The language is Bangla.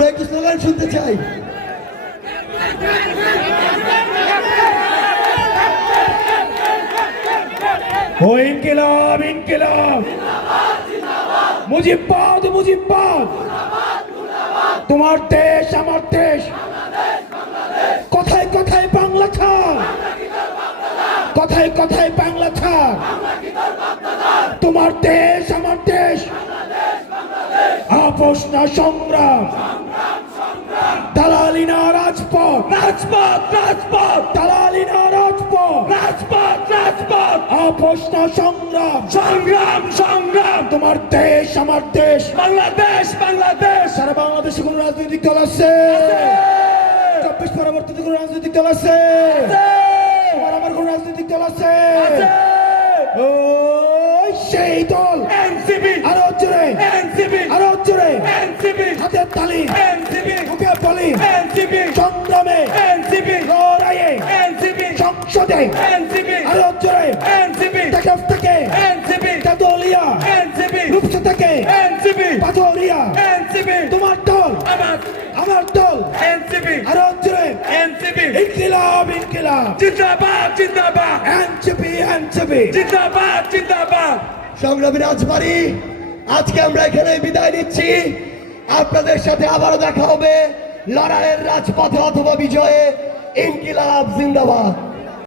আমরা একটু স্লোগান শুনতে চাই। ও ইনকিলাব ইনকিলাব, মুজিববাদ মুজিববাদ, তোমার দেশ আমার দেশ, কথায় কথায় বাংলা ছাড়, কথায় কথায় বাংলা ছাড়, তোমার দেশ আমার দেশ, আপোষ না সংগ্রাম, দালালি না রাজপথ, রাজপথ রাজপথ, দালালি না রাজপথ, রাজপথ রাজপথ, আপোষ না সংগ্রাম, সংগ্রাম সংগ্রাম, তোমার দেশ আমার দেশ, বাংলাদেশ বাংলাদেশ। সারা বাংলাদেশে কোন রাজনৈতিক দল আছে? 24 পরবর্তীতে কোন রাজনৈতিক দল আছে? তোমার আমার কোন রাজনৈতিক দল আছে? ওই সেই দল এনসিপি, আরো জোরে এনসিপি, আরো জোরে এনসিপি, হাতের তালি এনসিপি, মুখে বলি এনসিপি, সংগ্রামে এনসিপি, লড়াইয়ে এনসিপি, সংসদে এনসিপি, আরো জোরে এনসিপি, টাকাফ থেকে এনসিপি, কাদলিয়া এনসিপি, রূপসা থেকে এনসিপি, পাথরিয়া এনসিপি, তোমার দল আমার দল এনসিপি, আরো জোরে এনসিপি, ইনকিলাব ইনকিলাব, জিন্দাবাদ জিন্দাবাদ, এনসিপি এনসিপি, জিন্দাবাদ জিন্দাবাদ। সংগ্রামী রাজবাড়ী, আজকে আমরা এখানে বিদায় নিচ্ছি। আপনাদের সাথে আবারও দেখা হবে লড়াইয়ের রাজপথে অথবা বিজয়ে। ইনকিলাব জিন্দাবাদ।